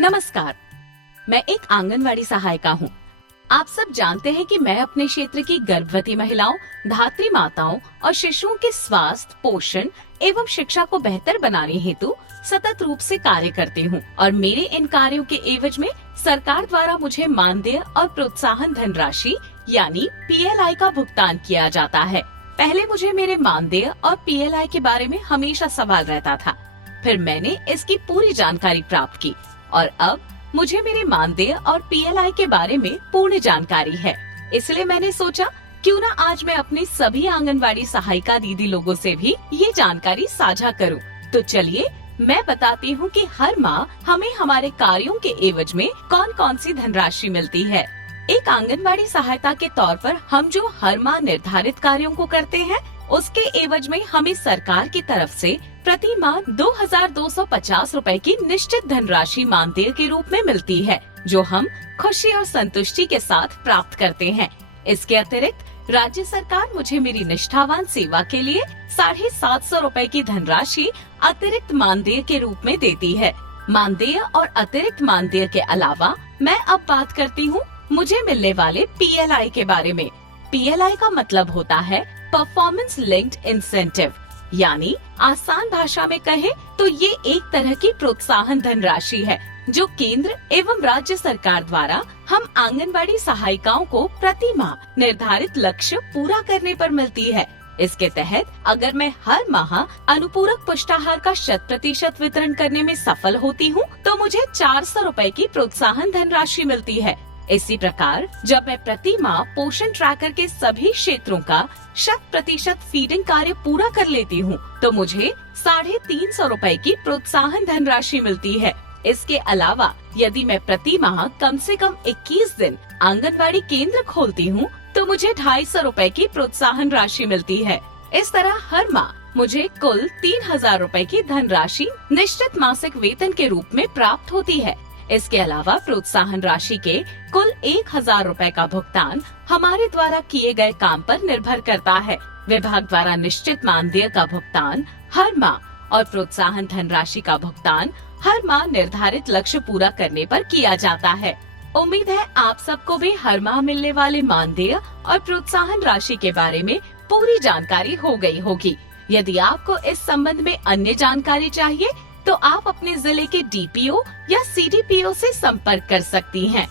नमस्कार, मैं एक आंगनवाड़ी सहायिका हूँ। आप सब जानते हैं कि मैं अपने क्षेत्र की गर्भवती महिलाओं, धात्री माताओं और शिशुओं के स्वास्थ्य, पोषण एवं शिक्षा को बेहतर बनाने हेतु सतत रूप से कार्य करती हूँ और मेरे इन कार्यों के एवज में सरकार द्वारा मुझे मानदेय और प्रोत्साहन धनराशि यानी PLI का भुगतान किया जाता है। पहले मुझे मेरे मानदेय और PLI के बारे में हमेशा सवाल रहता था, फिर मैंने इसकी पूरी जानकारी प्राप्त की और अब मुझे मेरे मानदेय और PLI के बारे में पूर्ण जानकारी है। इसलिए मैंने सोचा क्यों ना आज मैं अपनी सभी आंगनवाड़ी सहायिका दीदी लोगों से भी ये जानकारी साझा करूं। तो चलिए मैं बताती हूँ कि हर माह हमें हमारे कार्यों के एवज में कौन कौन सी धनराशि मिलती है। एक आंगनवाड़ी सहायता के तौर पर हम जो हर माह निर्धारित कार्यों को करते हैं, उसके एवज में हमें सरकार की तरफ से प्रति माह 2250 रूपए की निश्चित धनराशि मानदेय के रूप में मिलती है, जो हम खुशी और संतुष्टि के साथ प्राप्त करते हैं। इसके अतिरिक्त राज्य सरकार मुझे मेरी निष्ठावान सेवा के लिए 750 रूपए की धनराशि अतिरिक्त मानदेय के रूप में देती है। मानदेय और अतिरिक्त मानदेय के अलावा मैं अब बात करती हूँ मुझे मिलने वाले PLI के बारे में। PLI का मतलब होता है परफॉर्मेंस लिंक्ड इंसेंटिव, यानी आसान भाषा में कहे तो ये एक तरह की प्रोत्साहन धनराशि है जो केंद्र एवं राज्य सरकार द्वारा हम आंगनवाड़ी सहायिकाओं को प्रति माह निर्धारित लक्ष्य पूरा करने पर मिलती है। इसके तहत अगर मैं हर माह अनुपूरक पुष्टाहार का 100% वितरण करने में सफल होती हूँ, तो मुझे 400 रूपए की प्रोत्साहन धनराशि मिलती है। इसी प्रकार जब मैं प्रति माह पोषण ट्रैकर के सभी क्षेत्रों का 100% फीडिंग कार्य पूरा कर लेती हूँ, तो मुझे 350 रूपए की प्रोत्साहन धनराशि मिलती है। इसके अलावा यदि मैं प्रति माह कम से कम 21 दिन आंगनवाड़ी केंद्र खोलती हूँ, तो मुझे 250 रूपए की प्रोत्साहन राशि मिलती है। इस तरह हर माह मुझे कुल 3000 रूपए की धनराशि निश्चित मासिक वेतन के रूप में प्राप्त होती है। इसके अलावा प्रोत्साहन राशि के कुल 1000 रूपए का भुगतान हमारे द्वारा किए गए काम पर निर्भर करता है। विभाग द्वारा निश्चित मानदेय का भुगतान हर माह और प्रोत्साहन धनराशि का भुगतान हर माह निर्धारित लक्ष्य पूरा करने पर किया जाता है। उम्मीद है आप सबको भी हर माह मिलने वाले मानदेय और प्रोत्साहन राशि के बारे में पूरी जानकारी हो गई होगी। यदि आपको इस संबंध में अन्य जानकारी चाहिए, तो आप अपने जिले के DPO या CDPO से संपर्क कर सकती हैं।